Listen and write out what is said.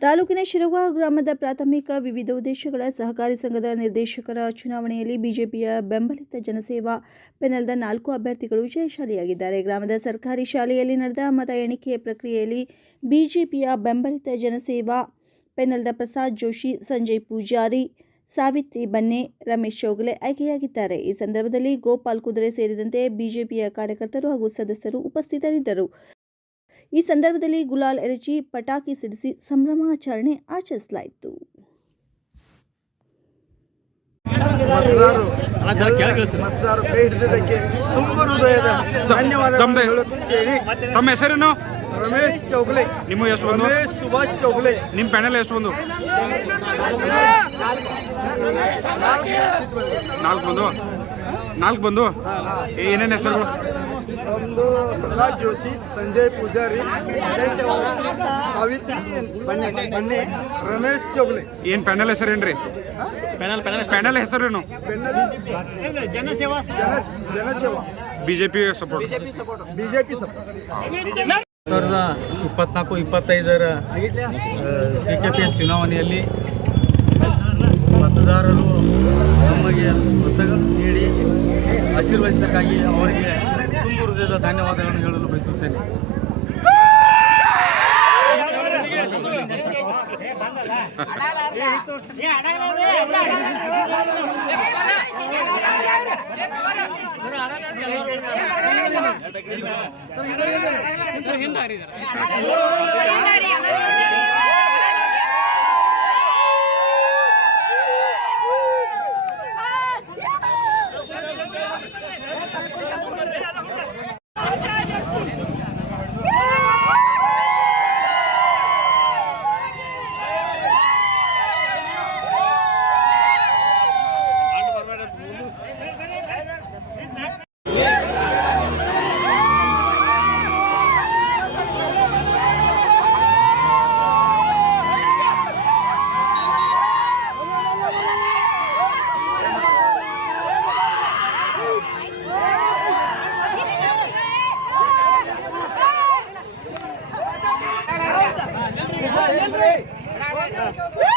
ತಾಲೂಕಿನ ಶಿರಗುವ ಗ್ರಾಮದ ಪ್ರಾಥಮಿಕ ವಿವಿಧ ಉದ್ದೇಶಗಳ ಸಹಕಾರಿ ಸಂಘದ ನಿರ್ದೇಶಕರ ಚುನಾವಣೆಯಲ್ಲಿ ಬಿಜೆಪಿಯ ಬೆಂಬಲಿತ ಜನಸೇವಾ ಪೆನಲ್ದ ನಾಲ್ಕು ಅಭ್ಯರ್ಥಿಗಳು ಜಯಶಾಲಿಯಾಗಿದ್ದಾರೆ ಗ್ರಾಮದ ಸರ್ಕಾರಿ ಶಾಲೆಯಲ್ಲಿ ನಡೆದ ಮತ ಎಣಿಕೆ ಪ್ರಕ್ರಿಯೆಯಲ್ಲಿ ಬಿಜೆಪಿಯ ಬೆಂಬಲಿತ ಜನಸೇವಾ ಪೆನಲ್ದ ಪ್ರಸಾದ್ ಜೋಶಿ, ಸಂಜಯ್ ಪೂಜಾರಿ, ಸಾವಿತ್ರಿ ಬನ್ನೆ, ರಮೇಶ್ ಚೌಗಲೆ ಆಯ್ಕೆಯಾಗಿದ್ದಾರೆ. ಈ ಸಂದರ್ಭದಲ್ಲಿ ಗೋಪಾಲ್ ಕುದುರೆ ಸೇರಿದಂತೆ ಬಿಜೆಪಿಯ ಕಾರ್ಯಕರ್ತರು ಹಾಗೂ ಸದಸ್ಯರು ಉಪಸ್ಥಿತರಿದ್ದರು. ಈ ಸಂದರ್ಭದಲ್ಲಿ ಗುಲಾಲ್ ಎರಚಿ ಪಟಾಕಿ ಸಿಡಿಸಿ ಸಂಭ್ರಮಾಚರಣೆ ಆಚರಿಸಲಾಯಿತು. ಮತದಾರರು ಕೈ ಹಿಡಿದಿದ್ದಕ್ಕೆ ತುಂಬ ಹೃದಯದ ಧನ್ಯವಾದ ತಮ್ದೇ. ಹೇಳುತ್ತೇನೆ. ತಮ್ಮ ಹೆಸರೇನು? ರಮೇಶ್ ಚೌಗಲೆ. ನಿಮ್ಮ ಎಷ್ಟು ಬಂದು? ರಮೇಶ್ ಸುಭಾಷ್ ಚೌಗಲೆ. ನಿಮ್ಮ ಪ್ಯಾನೆಲ್ ಎಷ್ಟು ಬಂದು? ನಾಲ್ಕು ಬಂದು? ನಾಲ್ಕು ಬಂದು? ಏನೇನು ಹೆಸರುಗಳು? ಒಂದು ಪ್ರಸಾದ್ ಜೋಶಿ ಸಂಜಯ್ ಪೂಜಾರಿ ಸಾವಿತ್ರಿ ಬನ್ನಿ ಬನ್ನೆ ರಮೇಶ್ ಚೌಗಲೆ. ಏನು ಪ್ಯಾನಲ್ ಹೆಸರೇನ್ರಿ ಪ್ಯಾನೆಲ್ ಪ್ಯಾನಲ್ ಹೆಸರೇನು Janaseva Janaseva. BJP J P support BJP support ಸಾವಿರದ ಇಪ್ಪತ್ನಾಲ್ಕು ಇಪ್ಪತ್ತೈದರ ಕೆ ಕೆ ಪಿ ಎಸ್ ಚುನಾವಣೆಯಲ್ಲಿ ಮತದಾರರು ನಮಗೆ ಮತ ನೀಡಿ ಆಶೀರ್ವದಿಸಕ್ಕಾಗಿ ಅವರಿಗೆ ಹೃದಯದ ಧನ್ಯವಾದಗಳನ್ನು ಹೇಳಲು ಬಯಸುತ್ತೇನೆ. ಹಿಂದಾರಿ తండ్రి